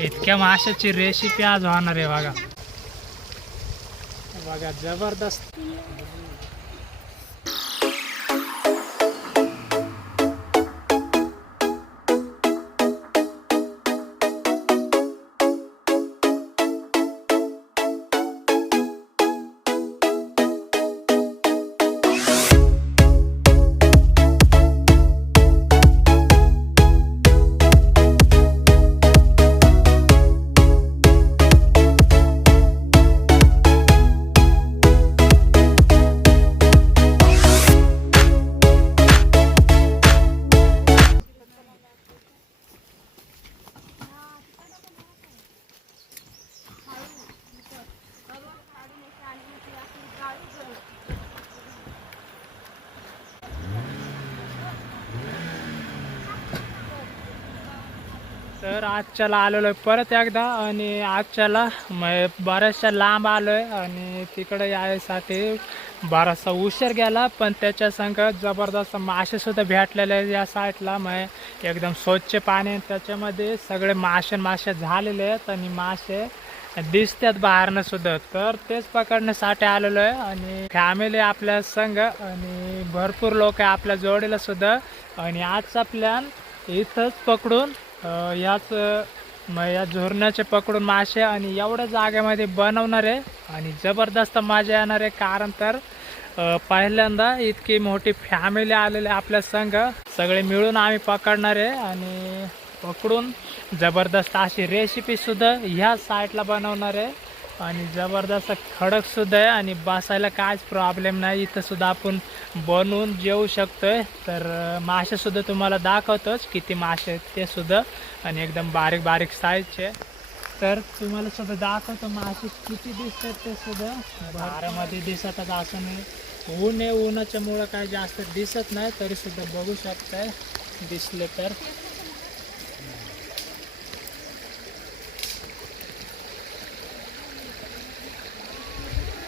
इतक्या माशाची रेसिपी आज होणार आहे बघा. बघा जबरदस्त. तर आजच्याला आलेलो आहे परत एकदा आणि आजच्याला मग बऱ्याचशा लांब आलो आहे आणि तिकडे यायसाठी बराचसा उशीर गेला पण त्याच्या संग जबरदस्त मासे सुद्धा भेटलेले आहेत या साईडला मग एकदम स्वच्छ पाणी त्याच्यामध्ये सगळे मासे मासे झालेले आहेत आणि मासे दिसतात बाहेरनं सुद्धा. तर तेच पकडण्यासाठी आलेलो आहे आणि फॅमिली आपल्या संग आणि भरपूर लोक आहे आपल्या जोडीला सुद्धा. आणि आजचा प्लॅन इथंच पकडून याच मग या झोरण्याचे पकडून मासे आणि एवढ्या जागेमध्ये बनवणार आहे आणि जबरदस्त मजा येणार आहे कारण तर पहिल्यांदा इतकी मोठी फॅमिली आलेली आहे आपल्या संघ. सगळे मिळून आम्ही पकडणार आहे आणि पकडून जबरदस्त अशी रेसिपी सुद्धा ह्या साईटला बनवणार आहे. आणि जबरदस्त खडक सुद्धा आहे आणि बसायला काहीच प्रॉब्लेम नाही. इथं सुद्धा आपण बनवून जेवू शकतोय. तर मासेसुद्धा मासे सुद्धा तुम्हाला दाखवतोच किती मासे आहेत ते सुद्धा. आणि एकदम बारीक बारीक साईजचे तर तुम्हाला सुद्धा दाखवतो मासे किती दिसतात ते सुद्धा. बारामध्ये दिसतच असं नाही. ऊन आहे ऊनाच्यामुळं काय जास्त दिसत नाही तरी सुद्धा बघू शकताय. दिसले तर.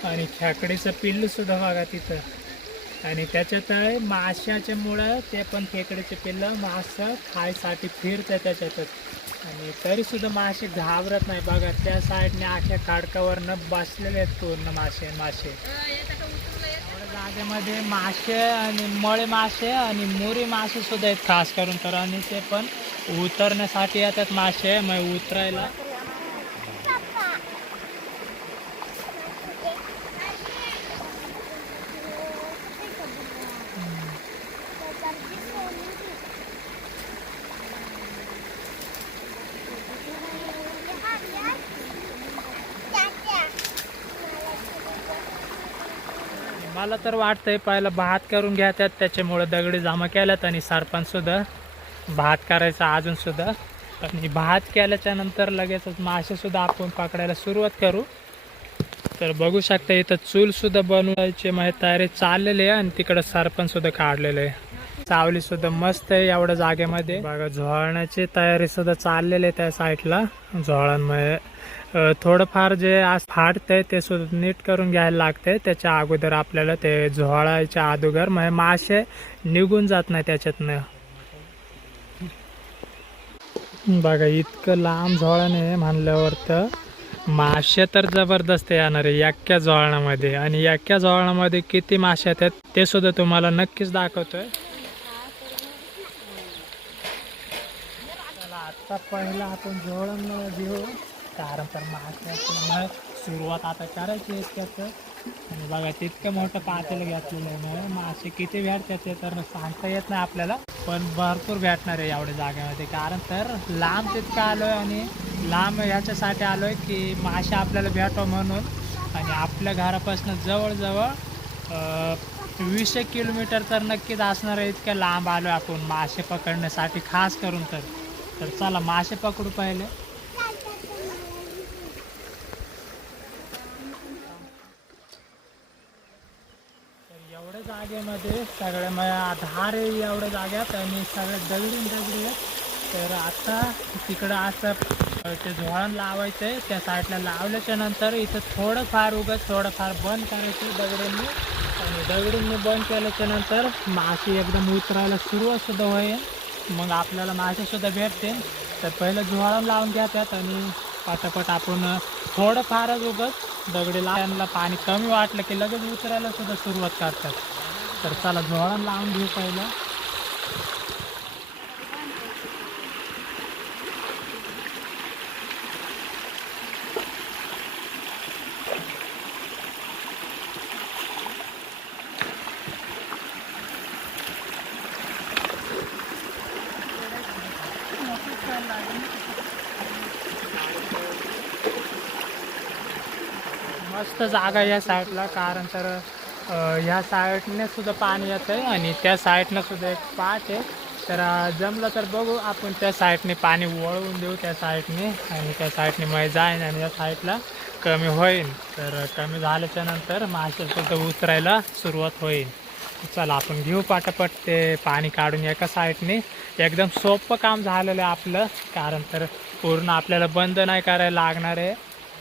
आणि खेकडीचं पिल्लूसुद्धा बघा तिथं. आणि त्याच्यात आहे माशाचे मुळं ते पण खेकडीचे पिल्लं मासं खायसाठी फिरतं त्याच्यातच. आणि तरीसुद्धा मासे घाबरत नाही बघा त्या साईडने आख्या काडकावरनं बसलेले आहेत पूर्ण मासे मासे. जागेमध्ये मासे आणि मळे मासे आणि मुरी मासेसुद्धा आहेत खास करून तर. आणि ते पण उतरण्यासाठी येतात मासे मग उतरायला. मला तर वाटतंय पहिला भात करून घ्यायच्यात त्याच्यामुळं दगडी जमा केल्यात आणि सरपंच सुद्धा भात करायचा अजून सुद्धा. आणि भात केल्याच्यानंतर लगेचच मासे सुद्धा आपण पकडायला सुरुवात करू. तर बघू शकता इथं चूल सुद्धा बनवायची माझी तयारी चाललेली आहे आणि तिकडं सरपंच सुद्धा काढलेलं आहे. सावली सुद्धा मस्त आहे एवढ्या जागेमध्ये. बघा झोळण्याची तयारी सुद्धा चाललेली आहे त्या साईडला झोळांमुळे थोडंफार जे आज फाटतंय ते सुद्धा नीट करून घ्यायला लागतंय. त्याच्या अगोदर आपल्याला ते झोळायच्या अगोदर म्हणजे मासे निघून जात नाही त्याच्यातनं. बघा इतकं लांब झोळण आहे म्हणल्यावर तर मासे तर जबरदस्त येणार आहे याक्या झोळणामध्ये आणि याक्या झोळणामध्ये किती मासे येतात ते सुद्धा तुम्हाला नक्कीच दाखवतोय. आता पहिला आपण झोळण घेऊ. कारण तर मासे सुरुवात आता करायची आहे त्याचं. आणि बघा तितकं मोठं पातेलं घेतलेलं आहे मासे किती भेटतात ते तर सांगता येत नाही आपल्याला. पण भरपूर भेटणार आहे एवढ्या जागेमध्ये. कारण तर लांब तितकं आलो आहे आणि लांब ह्याच्यासाठी आलो आहे की मासे आपल्याला भेटो म्हणून. आणि आपल्या घरापासून जवळजवळ वीस एक किलोमीटर तर नक्कीच असणार आहे. इतक्या लांब आलो आहे आपण मासे पकडण्यासाठी. खास करून तर. तर चला मासे पकडू पहिले. एवढ्या जागेमध्ये सगळ्या माझ्या धार आहे एवढ्या जाग्यात आणि सगळ्या दगडी न दगडी आहेत. तर आता तिकडं असं ते झोळण लावायचं आहे त्या साईडला लावल्याच्या नंतर इथं थोडंफार उगत थोडंफार बंद करायचं दगडींनी. आणि दगडींनी बंद केल्याच्यानंतर मासे एकदम उतरायला सुरुवात सुद्धा होईल. मग आपल्याला मासे सुद्धा भेटते तर पहिलं झोळण लावून घ्यातात आणि पटापट आपण थोडंफारच उगत दगडी लावायला पाणी कमी वाटलं की लगेच उतरायला सुद्धा सुरुवात करतात. तर चला झोळण लावून घेऊ पहिलं. मस्त जागा या साईडला. कारण तर ह्या साईडने सुद्धा पाणी येतं आहे आणि त्या साईडनं सुद्धा एक पाट आहे. तर जमलं तर बघू आपण त्या साईडने पाणी वळवून देऊ त्या साईडने आणि त्या साईडने मग जाईन आणि या साईडला कमी होईल तर कमी झाल्याच्यानंतर मासेसुद्धा उतरायला सुरुवात होईल. चला आपण घेऊ पाटापट ते पाणी काढून एका साईडने. एकदम सोपं काम झालेलं आहे आपलं. कारण तर पूर्ण आपल्याला बंद नाही करायला लागणार आहे.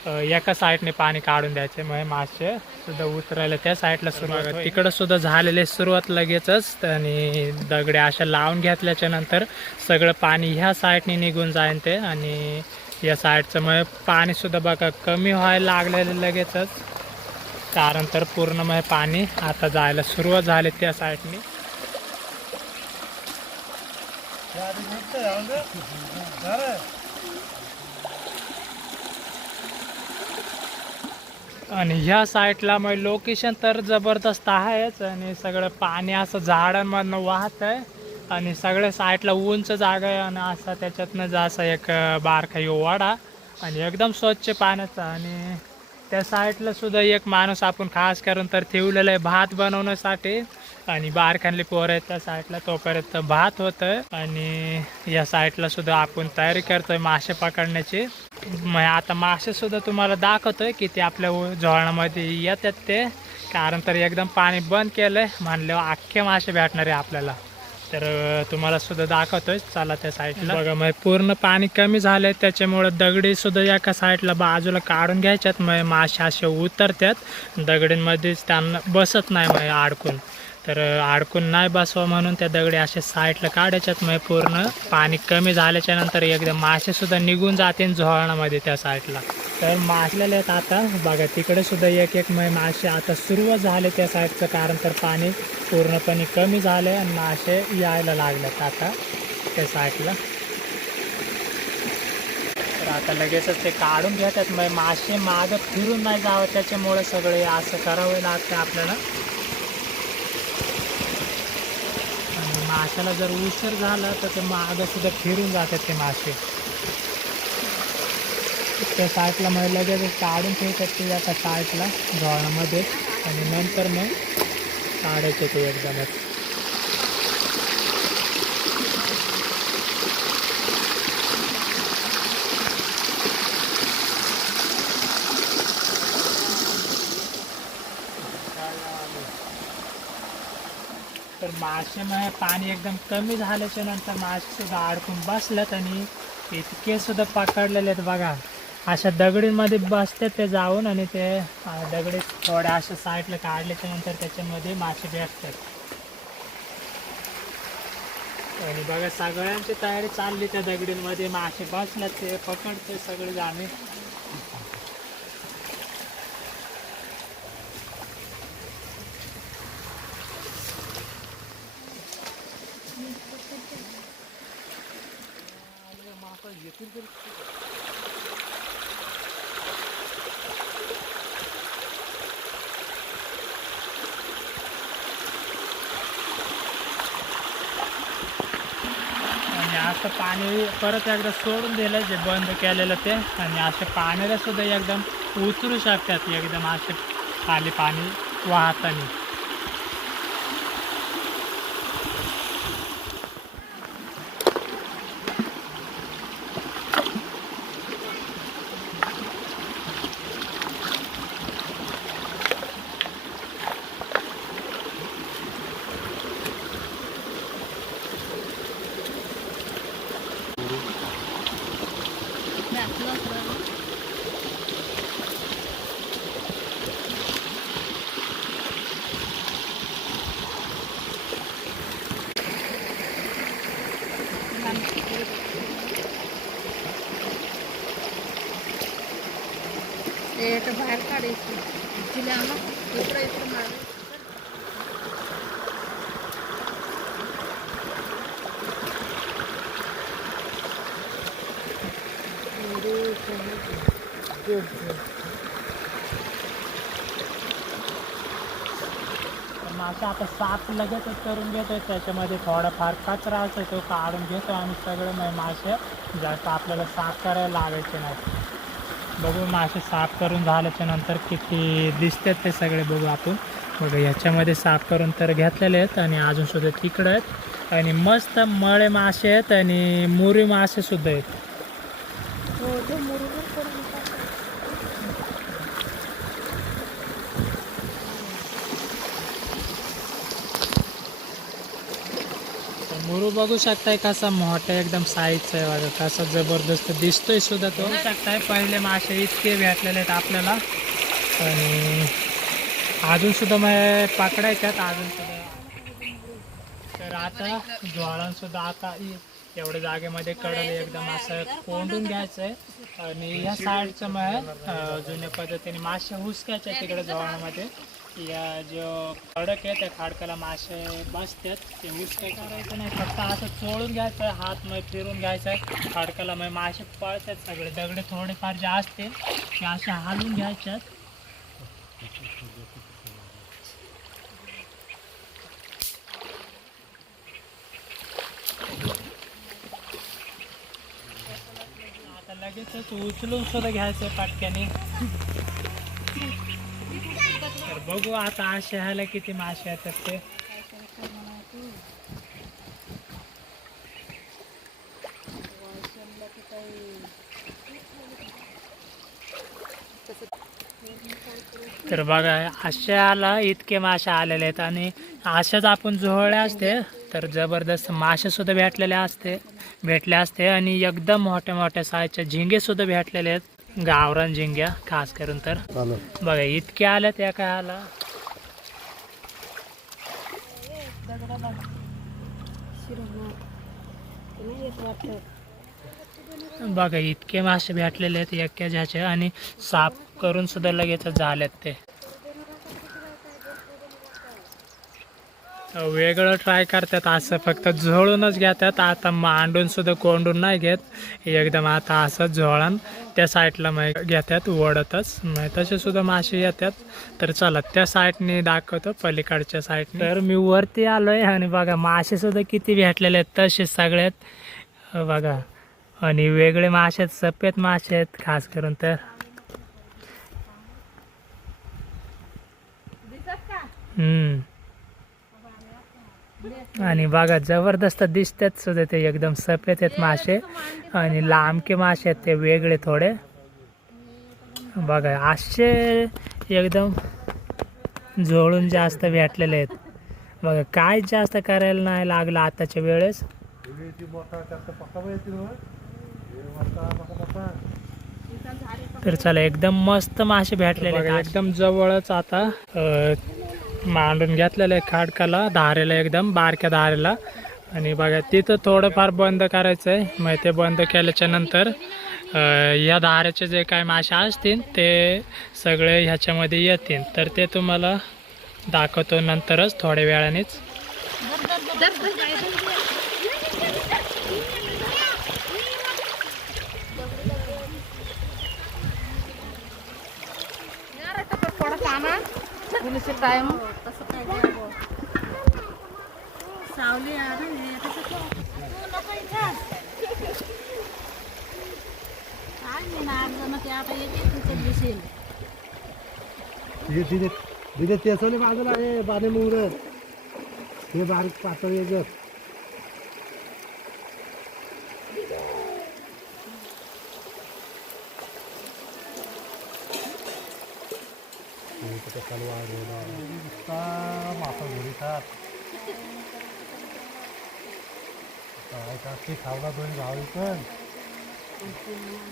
एका साईडने पाणी काढून द्यायचे हे मासे सुद्धा उतरायला त्या साईडला सुरुवात. तिकडं सुद्धा झालेले सुरुवात लगेचच आणि दगडे अशा लावून घेतल्याच्या नंतर सगळं पाणी ह्या साईडने निघून जाईन ते आणि या साईडचं मग पाणी सुद्धा बघा कमी व्हायला लागलेलं लगेचच. कारण तर पूर्ण मग पाणी आता जायला सुरुवात झाली त्या साईडने. आणि ह्या साईडला मग लोकेशन तर जबरदस्त आहेच आणि सगळं पाणी असं झाडांमधनं वाहत आहे. आणि सगळ्या साईडला उंच जागा आहे आणि असं त्याच्यातनं जसं एक बारखाई ओवाडा आणि एकदम स्वच्छ पाण्याचा आणि त्या साईडला सुद्धा एक माणूस आपण खास करून तर ठेवलेला आहे भात बनवण्यासाठी. आणि बारखानले पोर आहेत त्या साईडला तोपर्यंत भात होतं. आणि या साईडला सुद्धा आपण तयारी करतोय मासे पकडण्याची. आता मासे सुद्धा तुम्हाला दाखवतोय की ते आपल्या झोळणामध्ये येतात ते. कारण तर एकदम पाणी बंद केलंय म्हणल्यावर अख्खे मासे भेटणार आहे आपल्याला. तर तुम्हाला सुद्धा दाखवतोय. चला त्या साईडला. बघा मग पूर्ण पाणी कमी झालंय. त्याच्यामुळे दगडी सुद्धा एका साईडला बाजूला काढून घ्यायच्यात. मग मासे असे उतरतात दगडींमध्येच त्यांना बसत नाही मग अडकून तर अडकून नाही बसवा म्हणून त्या दगडी असे साईडला काढायच्यात. मग पूर्ण पाणी कमी झाल्याच्यानंतर एकदम मासे सुद्धा निघून जाते झोळणामध्ये त्या साईडला. तर मासलेले आहेत आता बघा तिकडे सुद्धा एक एक मग मासे आता सुरुवात झाले त्या साईडचं कारण तर पाणी पूर्णपणे कमी झाले आणि मासे यायला लागलेत आता त्या साईडला. तर आता लगेचच ते काढून घेतात. मग मासे मागं फिरून नाही जावं त्याच्यामुळे सगळे असं करावं लागतं आपल्याला आणि माशाला जर उशीर झाला तर ते मागं सुद्धा फिरून जातात ते मासे. त्या साईटला मग लगेच काढून ठेवतात ते एका साईटला झोळामध्ये आणि नंतर मग काढायचे ते एकदमच. त्याच्यामुळे पाणी एकदम कमी झाल्याच्यानंतर मासेसुद्धा अडकून बसल्यात आणि इतके सुद्धा पकडलेले आहेत बघा. अशा दगडीमध्ये बसते ते जाऊन आणि ते अं, दगडी थोड्या अशा साईडला काढल्याच्या नंतर त्याच्यामध्ये मासे भेटतात. आणि बघा सगळ्यांची तयारी चालली त्या दगडींमध्ये. मासे बसल्यात ते पकडते सगळे आम्ही आणि परत एकदा सोडून दिलं जे बंद केलेलं ते. आणि असे पाण्याला सुद्धा एकदम उतरू शकतात एकदम असे खाली पाणी वाहताना. तर मासा आता साफ लगेचच करून घेतोय त्याच्यामध्ये थोडाफार कचरा असतो तो काढून घेतो आणि सगळे मा- मासे. जास्त आपल्याला साफ करायला लावायचे नाही. बघू मासे साफ करून झाल्याच्यानंतर किती दिसतात ते सगळे बघू आपण. बघा ह्याच्यामध्ये साफ करून तर घेतलेले आहेत आणि अजून सुद्धा तिकडं आहेत. आणि मस्त मळे मासे आहेत आणि मुरी मासे सुद्धा आहेत हो ते मुरमुर करून टाकायचं. गुरु बघू शकताय कसा मोठा एकदम साईजचा आहे बघा कसा जबरदस्त दिसतोय सुद्धा तो. शकताय पहिले मासे इतके भेटलेले आहेत आपल्याला. आणि अजून सुद्धा मग पकडायच्यात अजून सुद्धा. तर आता ज्वाळण सुद्धा आता एवढ्या जागेमध्ये कडल एकदम असं कोंडून घ्यायचं आहे आणि या साईडचं मग जुन्या पद्धतीने मासे हुसकायचे तिकडे ज्वाळामध्ये या जो खडक आहे त्या खडकाला मासे बसतात. ते हुसकाय करायचं नाही. फक्त असं चोळून घ्यायचं हात मग फिरून घ्यायचं आहे. खडकाला मग मासे पळतात सगळे. दगडे थोडेफार जे असते ते असे हालून घ्यायच्यात आता लगेचच उचलून सुद्धा घ्यायचं पाटक्याने. बघू आता आशे ह्याला किती मासे येतात ते. तर बघा आशाला इतके मासे आलेले आहेत आणि अशाच आपण जोहळ्या असते तर जबरदस्त मासे सुद्धा भेटलेले असते भेटले असते आणि एकदम मोठ्या मोठ्या साईजच्या झिंगे सुद्धा भेटलेले आहेत. गावरान झिंग्या खास करून तर. बघा इतके आले त्या येत वाटतं. बघा इतके मासे भेटलेले आहेत एक्या ज्याचे आणि साफ करून सुद्धा लगेच झालेत ते. वेगळं ट्राय करतात असं फक्त झोळूनच घेतात. आता मांडून सुद्धा कोंडून नाही घेत. एकदम आता असं झोळण. त्या साईडला मग घेतात ओढतच मग तसे सुद्धा मासे येतात तर चला त्या साईडने दाखवतो पलीकडच्या साईडने तर मी वरती आलोय आणि बघा मासे सुद्धा किती भेटलेले आहेत तसे सगळ्यात बघा आणि वेगळे मासे आहेत सफेद मासे आहेत खास करून तर. हम्म. आणि बघा जबरदस्त दिसतात सुद्धा ते एकदम सफेद आहेत मासे. आणि लांबके मासे आहेत ते वेगळे थोडे. बघा असे एकदम जोळून जास्त भेटलेले आहेत. बघा काय जास्त करायला नाही लागलं आताच्या वेळेस. तर चला एकदम मस्त मासे भेटलेले आहेत. एकदम जवळच आता. मांडून घेतलेलं आहे खाडकाला धारेला एकदम बारक्या धारेला. आणि बघा तिथं थोडंफार बंद करायचं आहे मग ते बंद केल्याच्यानंतर या धारेचे जे काय मासे असतील ते सगळे ह्याच्यामध्ये येतील. तर ते तुम्हाला दाखवतो नंतरच थोड्या वेळानेच. टाइम सावली आहे ना, हे तसं ठेव. तू नको इथं. काय नाही ना, आज जणू ते आता येते तिथं दिसेल. तिथे तिथे तिथे तेसवले बाजूला आहे बाणे मुंगर हे बारीक पातळ येत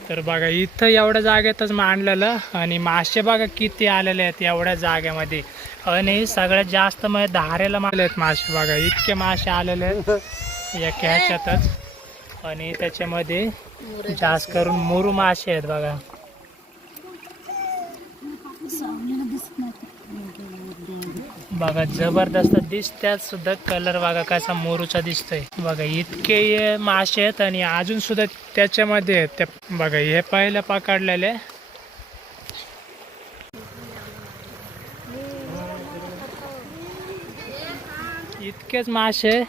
तर बघा इथं एवढ्या जागेतच मांडलेलं आणि मासे बघा किती आलेले आहेत एवढ्या जागेमध्ये. आणि सगळ्यात जास्त म्हणजे धारेला मारले आहेत मासे बघा इतके मासे आलेले आहेत. या कॅच्यातच आणि त्याच्यामध्ये जास्त करून मुरू मासे आहेत बघा. बघा जबरदस्त दिसत्यात सुद्धा कलर बघा कसा मोरूचा दिसतोय. बघा इतके मासे आहेत आणि अजून सुद्धा त्याच्यामध्ये आहेत. त्या बघा हे पहिलं पकडलेले इतकेच मासे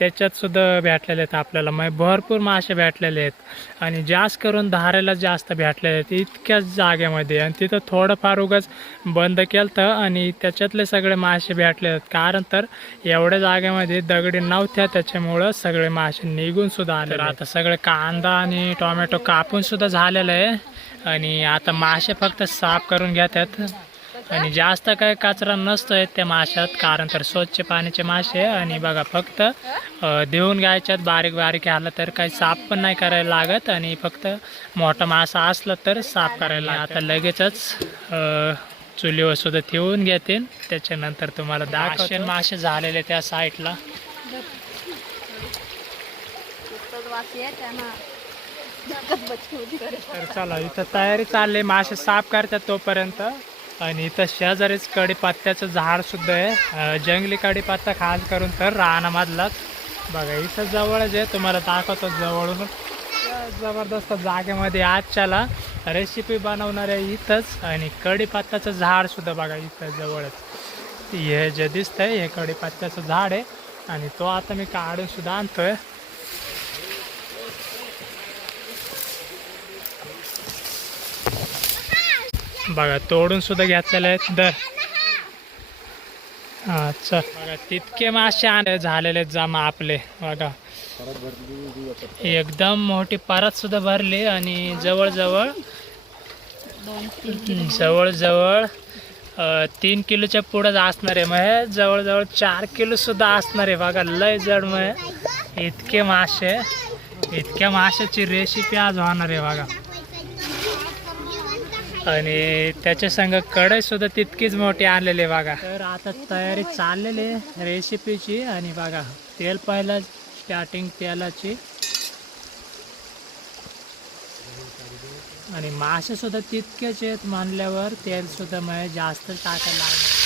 त्याच्यात सुद्धा भेटलेले आहेत आपल्याला. मग भरपूर मासे भेटलेले आहेत. आणि जास्त करून धाराला जास्त भेटलेले आहेत इतक्याच जागेमध्ये. आणि तिथं थोडंफार उगाच बंद केलं तर आणि त्याच्यातले सगळे मासे भेटले आहेत. कारण तर एवढ्या जागेमध्ये दगडी नव्हत्या. त्याच्यामुळं सगळे मासे निघून सुद्धा आले तर आता सगळे कांदा आणि टोमॅटो कापून सुद्धा झालेलं आहे. आणि आता मासे फक्त साफ करून घेतात आणि जास्त काही कचरा नसतोय त्या माशात कारण तर स्वच्छ पाण्याचे मासे आणि बघा फक्त अ, धुवून घ्यायच्यात बारीक बारीक आलं तर काही साफ पण नाही करायला लागत आणि फक्त मोठा मासा असला तर साफ करायला लागतं. आता लगेचच चुलीवर सुद्धा ठेवून घेते. त्याच्यानंतर तुम्हाला दाखवते. मासे झालेले त्या साईडला. तर चला इथं तयारी चालली मासे साफ करतात तोपर्यंत. आणि इथं शेजारीच कडीपत्त्याचं झाड सुद्धा आहे. जंगली कडीपत्ता खास करून तर रानामधलाच. बघा इथं जवळच आहे. तुम्हाला दाखवतो जवळून. जबरदस्त जागेमध्ये आजच्याला रेसिपी बनवणार आहे इथंच आणि कडीपत्त्याचं झाड सुद्धा बघा इथं जवळच. हे जे दिसतंय हे कडीपत्त्याचं झाड आहे. आणि तो आता मी काढून सुद्धा आणतोय. बघा तोडून सुद्धा घेतलेले आहेत. दर. अच्छा. बघा तितके मासे आण- झालेले आहेत जमा आपले. बघा. एकदम मोठी परत सुद्धा भरली आणि जवळजवळ जवळजवळ तीन किलोच्या पुढंच असणार आहे. मग हे जवळजवळ चार किलो सुद्धा असणार आहे. बघा लय जड मग इतके मासे इतक्या माशाची रेसिपी आज होणार आहे बघा. आणि त्याच्या संग कढई सुद्धा तितकीच मोठी आणलेली आहे बघा. तर आता तयारी चाललेली आहे रेसिपीची आणि बघा तेल पहिलं स्टार्टिंग तेलाची. आणि मासे सुद्धा तितकेच आहेत मानल्यावर तेल सुद्धा मग जास्त टाकायला लागलं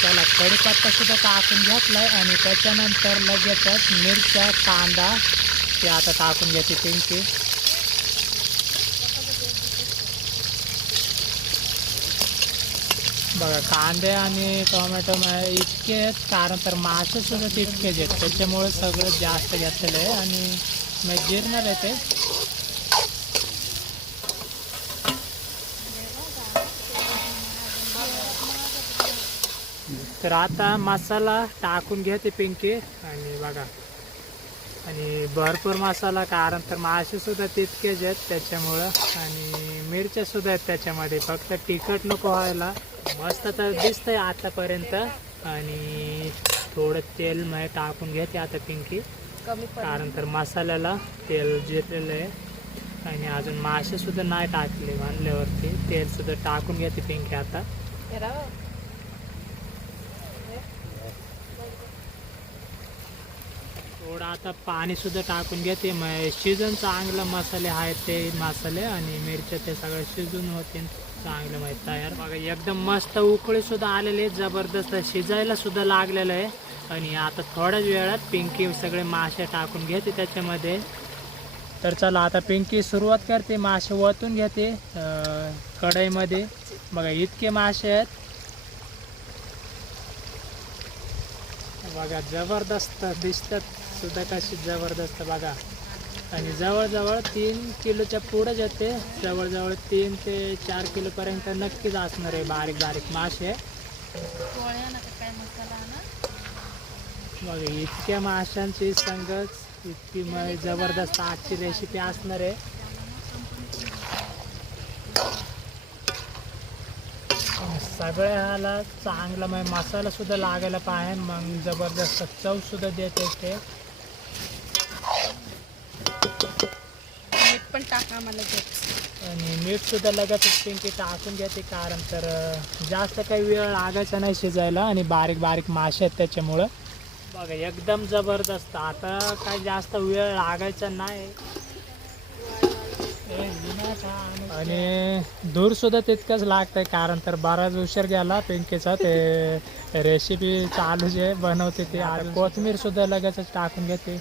त्याला कडीपत्ता सुद्धा टाकून घेतलाय आणि त्याच्यानंतर लगेचच मिरच्या कांदा ते आता टाकून घेते पिंकी बघा कांदे आणि टोमॅटो इतके आहेत कारण तर मासे सुद्धा तितकेच आहेत. त्याच्यामुळे सगळं जास्त घेतलेलं आहे आणि मी जिरणार आहे ते. तर आता मसाला टाकून घेते पिंकी. आणि बघा. आणि भरपूर मसाला कारण तर मासे सुद्धा तितकेच आहेत त्याच्यामुळं. आणि मिरच्या सुद्धा आहेत त्याच्यामध्ये. फक्त तिखट नको व्हायला. मस्त तर दिसतंय आतापर्यंत. आणि थोडं तेल मध्ये टाकून घेते आता पिंकी. कारण तर मसाल्याला तेल जिरलेलं आहे. आणि अजून मासे सुद्धा नाही टाकले म्हणल्यावरती तेल सुद्धा टाकून घेते पिंकी आता फिरावं थोडं आता पाणीसुद्धा टाकून घेते. मग शिजून चांगलं मसाले आहेत ते मसाले आणि मिरच्या ते सगळं शिजून होते. चांगलं माहीत तयार. बघा एकदम मस्त उकळीसुद्धा आलेले जबरदस्त शिजायला सुद्धा लागलेलं आहे. आणि आता थोड्याच वेळात पिंकी सगळे मासे टाकून घेते त्याच्यामध्ये. तर चला आता पिंकी सुरुवात करते. मासे वतून घेते कढईमध्ये. बघा इतके मासे आहेत. बघा जबरदस्त दिसतात. सुद्धा कशी जबरदस्त बघा. आणि जवळजवळ तीन किलोच्या पुढंच येते जवळजवळ तीन ते चार किलोपर्यंत नक्कीच असणार आहे बारीक बारीक मासे. मग इतक्या माशांची संगच इतकी मग जबरदस्त आजची रेसिपी असणार आहे. सगळ्याला चांगला मग मसाला सुद्धा लागायला पाहिजे मग जबरदस्त चव सुद्धा देते ते. पण टाका मला लगेच आणि मीठ सुद्धा लगेचच पिंकी टाकून घेते कारण तर अं, जास्त काही वेळ लागायचा नाही शिजायला आणि बारीक बारीक मासे आहेत त्याच्यामुळं. बघा एकदम जबरदस्त. आता काही जास्त वेळ लागायचा नाही. आणि दूर सुद्धा तितकंच लागतंय कारण तर बराच उशीर गेला पिंकीचा. ते रेसिपी चालू जे बनवते ती. आणि कोथमीर सुद्धा लगेचच टाकून घेते.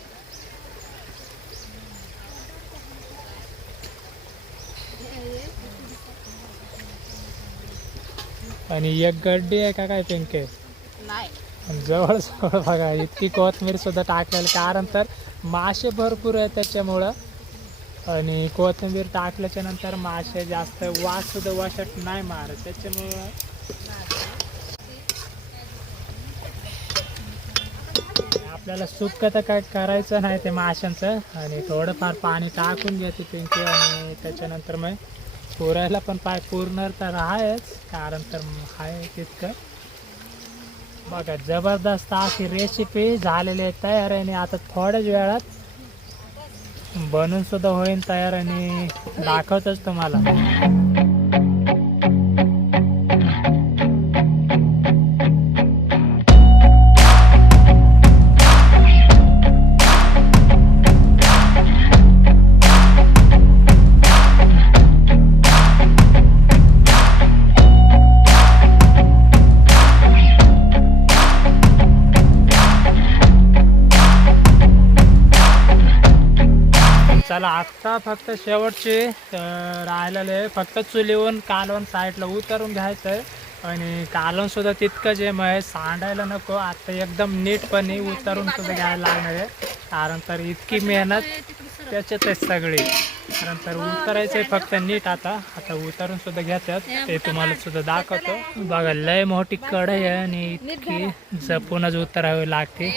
आणि एक गड्डी आहे का काय पिंके? जवळ जवळ बघा इतकी कोथमीर सुद्धा टाकलेली. कारण तर मासे भरपूर आहे त्याच्यामुळं. आणि कोथिंबीर टाकल्याच्या नंतर मासे जास्त वास सुद्धा वाशट नाही मारत. त्याच्यामुळं आपल्याला सुक्क तर काय करायचं नाही ते माशांचं. आणि थोडंफार पाणी टाकून घेते पिंकी आणि त्याच्यानंतर मग पुरायला पण पाय पूर्ण तर आहेच कारण तर आहे तितकं. बघा जबरदस्त अशी रेसिपी झालेली आहे तयार आहे आणि आता थोड्याच वेळात बनून सुद्धा होईल तयार आणि दाखवतच तुम्हाला. आता फक्त शेवटचे अं, राहिलेले फक्त चुलीवरून कालवण साईडला उतरून घ्यायचं आहे. आणि कालवण सुद्धा तितकंच आहे. मग सांडायला नको. आता एकदम नीटपणे उतरून सुद्धा घ्यायला लागणार आहे. कारण तर इतकी मेहनत त्याच्यात आहे सगळी. कारण तर उतरायचं आहे फक्त नीट आता. आता उतरून सुद्धा घेतात. ते तुम्हाला सुद्धा दाखवतो. बघा लय मोठी कढई आहे आणि इतकी जपूनच उतरावी लागते.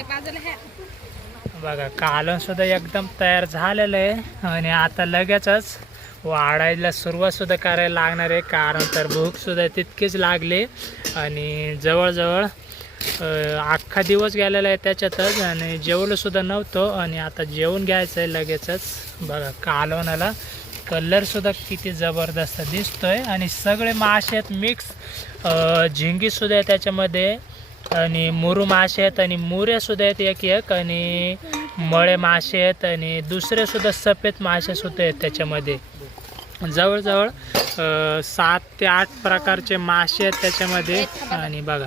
बघा कालवण सुद्धा एकदम तयार झालेलं आहे. आणि आता लगेचच वाढायला सुरुवात सुद्धा करायला लागणार आहे कारण तर भूक सुद्धा तितकीच लागली. आणि जवळजवळ अख्खा दिवस गेलेला आहे त्याच्यातच आणि जेवलंसुद्धा नव्हतं. आणि आता जेवून घ्यायचं आहे लगेचच. बघा कालवणाला कलर सुद्धा किती जबरदस्त दिसतोय. आणि सगळे मासे आहेत मिक्स झिंगी सुद्धा आहे त्याच्यामध्ये. आणि मुरू मासे आहेत आणि मुरे सुद्धा आहेत एक एक आणि मळे मासे आहेत आणि दुसरे सुद्धा सफेद मासे सुद्धा आहेत त्याच्यामध्ये. जवळजवळ सात ते आठ प्रकारचे मासे आहेत त्याच्यामध्ये. आणि बघा.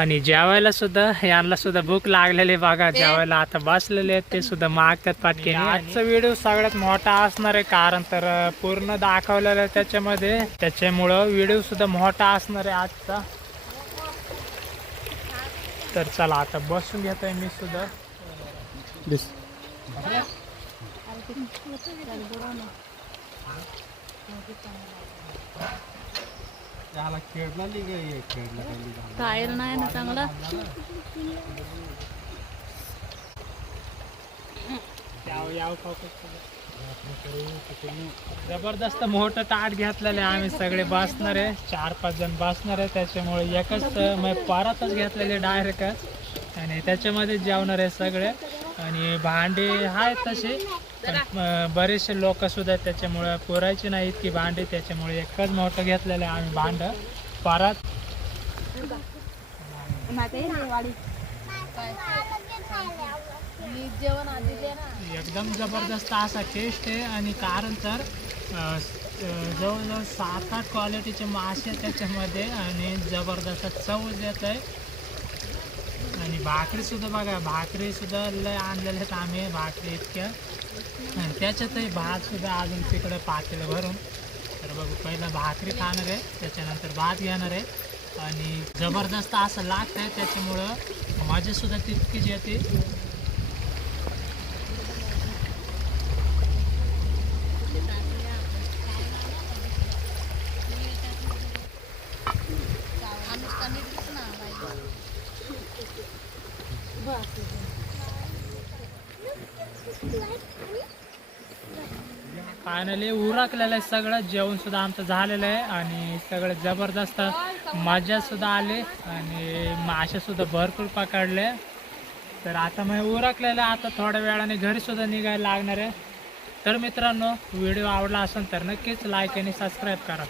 आणि जेवायला सुद्धा यांना सुद्धा भूक लागलेली बघा. जेवायला आता बसलेले आहेत ते सुद्धा मागतात पाटके आजचा व्हिडिओ सगळ्यात मोठा असणार आहे कारण तर पूर्ण दाखवलेलं आहे त्याच्यामध्ये. त्याच्यामुळं व्हिडिओ सुद्धा मोठा असणार आहे आजचा. तर चला आता बसून घेतोय मी सुद्धा. दिस. टायर नाही ना चांगला? याव याव खाऊ जबरदस्त मोठं ताट घेतलेलं आहे आम्ही सगळे बसणार आहे. चार पाच जण बसणार आहे. त्याच्यामुळे एकच मग परतच घेतलेले डायरेक्टच आणि त्याच्यामध्ये जेवणार आहे सगळे. आणि भांडे आहेत तसे बरेचसे लोक सुद्धा त्याच्यामुळे पुरायचे नाही इतकी भांडी. त्याच्यामुळे एकच मोठं घेतलेलं आहे आम्ही भांड. परत. वाडी एकदम जबरदस्त असा टेस्ट आहे आणि कारण तर जवळजवळ सात आठ क्वालिटीचे मासे आहेत त्याच्यामध्ये आणि जबरदस्त चव देत आहे. आणि भाकरी सुद्धा बघा भाकरी सुद्धा लय आणलेल्या आहेत आम्ही भाकरी इतक्या. आणि त्याच्यातही भात सुद्धा अजून तिकडं पातेलं भरून. तर बघू पहिलं भाकरी खाणार आहे त्याच्यानंतर भात घेणार आहे. आणि जबरदस्त असं लागत आहे त्याच्यामुळं मजासुद्धा तितकीच येते. फायनली उरकलेलं आहे सगळं. जेवण सुद्धा आमचं झालेलं आहे आणि सगळं जबरदस्त मजा सुद्धा आली आणि मासे सुद्धा भरपूर पकडले. तर आता मग उरकलेलं आहे आता थोड्या वेळाने घरी सुद्धा निघायला लागणार आहे. तर मित्रांनो व्हिडिओ आवडला असेल तर नक्कीच लाईक आणि सबस्क्राईब करा.